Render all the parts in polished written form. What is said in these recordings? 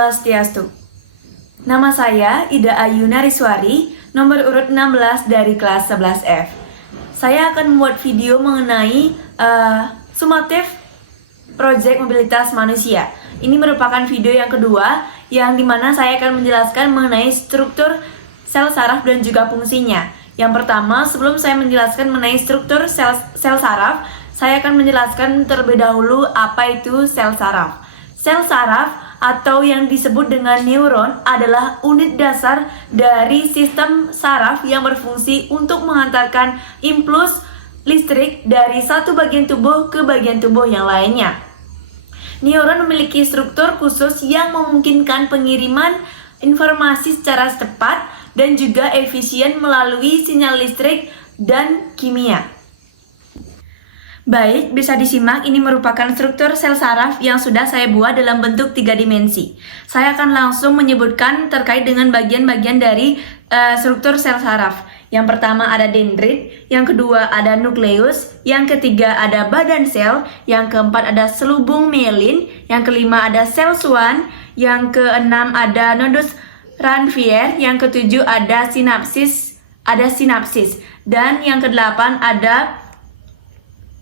Swastiastu. Nama saya Ida Ayu Nariswari, nomor urut 16 dari kelas 11F. Saya akan membuat video mengenai sumatif proyek mobilitas manusia. Ini merupakan video yang kedua, yang dimana saya akan menjelaskan mengenai struktur sel saraf dan juga fungsinya. Yang pertama, sebelum saya menjelaskan mengenai struktur sel saraf, saya akan menjelaskan terlebih dahulu apa itu sel saraf. Sel saraf atau yang disebut dengan neuron adalah unit dasar dari sistem saraf yang berfungsi untuk menghantarkan impuls listrik dari satu bagian tubuh ke bagian tubuh yang lainnya. Neuron memiliki struktur khusus yang memungkinkan pengiriman informasi secara cepat dan juga efisien melalui sinyal listrik dan kimia. Baik, bisa disimak, ini merupakan struktur sel saraf yang sudah saya buat dalam bentuk 3 dimensi. Saya akan langsung menyebutkan terkait dengan bagian-bagian dari struktur sel saraf. Yang pertama ada dendrit, yang kedua ada nukleus, yang ketiga ada badan sel, yang keempat ada selubung mielin, yang kelima ada sel Schwann, yang keenam ada nodus Ranvier, yang ketujuh ada sinapsis, dan yang kedelapan ada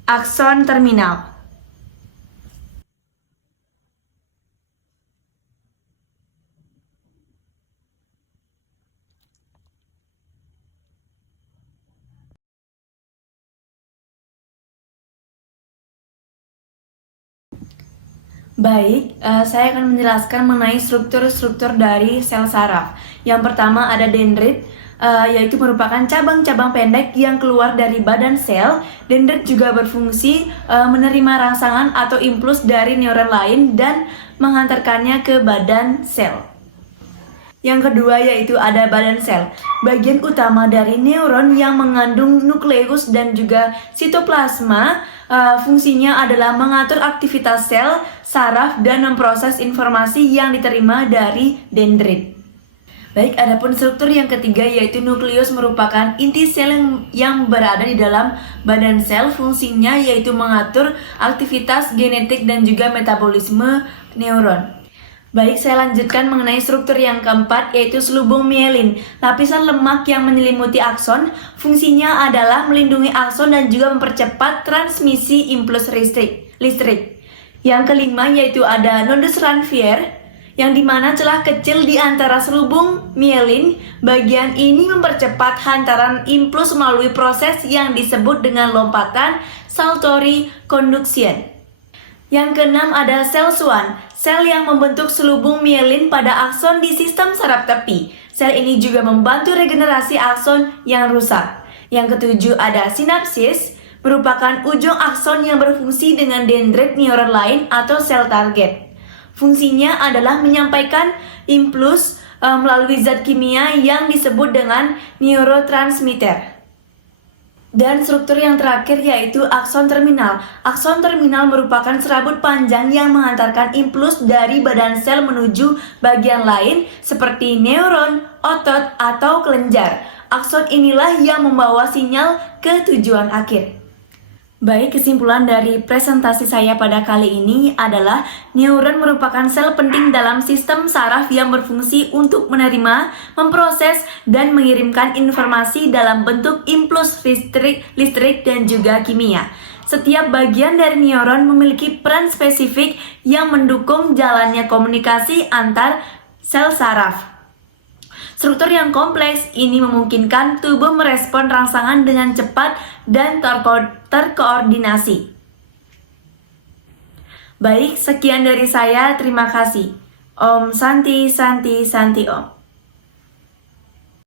akson terminal. Baik, saya akan menjelaskan mengenai struktur-struktur dari sel saraf. Yang pertama ada dendrit, yaitu merupakan cabang-cabang pendek yang keluar dari badan sel. Dendrit juga berfungsi menerima rangsangan atau impuls dari neuron lain dan menghantarkannya ke badan sel. Yang kedua yaitu ada badan sel, bagian utama dari neuron yang mengandung nukleus dan juga sitoplasma. Fungsinya adalah mengatur aktivitas sel, saraf, dan memproses informasi yang diterima dari dendrit. Baik, adapun struktur yang ketiga yaitu nukleus merupakan inti sel yang berada di dalam badan sel. Fungsinya yaitu mengatur aktivitas genetik dan juga metabolisme neuron. Baik, saya lanjutkan mengenai struktur yang keempat yaitu selubung mielin, lapisan lemak yang menyelimuti akson. Fungsinya adalah melindungi akson dan juga mempercepat transmisi impuls listrik. Yang kelima yaitu ada nodus Ranvier, yang dimana celah kecil di antara selubung mielin. Bagian ini mempercepat hantaran impuls melalui proses yang disebut dengan lompatan saltory conduction. Yang keenam ada sel Schwann, sel yang membentuk selubung mielin pada akson di sistem saraf tepi. Sel ini juga membantu regenerasi akson yang rusak. Yang ketujuh ada sinapsis, merupakan ujung akson yang berfungsi dengan dendrit neuron lain atau sel target. Fungsinya adalah menyampaikan impuls melalui zat kimia yang disebut dengan neurotransmitter. Dan struktur yang terakhir yaitu akson terminal. Akson terminal merupakan serabut panjang yang menghantarkan impuls dari badan sel menuju bagian lain seperti neuron, otot, atau kelenjar. Akson inilah yang membawa sinyal ke tujuan akhir. Baik, kesimpulan dari presentasi saya pada kali ini adalah neuron merupakan sel penting dalam sistem saraf yang berfungsi untuk menerima, memproses, dan mengirimkan informasi dalam bentuk impuls listrik dan juga kimia. Setiap bagian dari neuron memiliki peran spesifik yang mendukung jalannya komunikasi antar sel saraf. Struktur yang kompleks ini memungkinkan tubuh merespon rangsangan dengan cepat dan terkoordinasi. Baik, sekian dari saya. Terima kasih. Om Santi Santi Santi Om.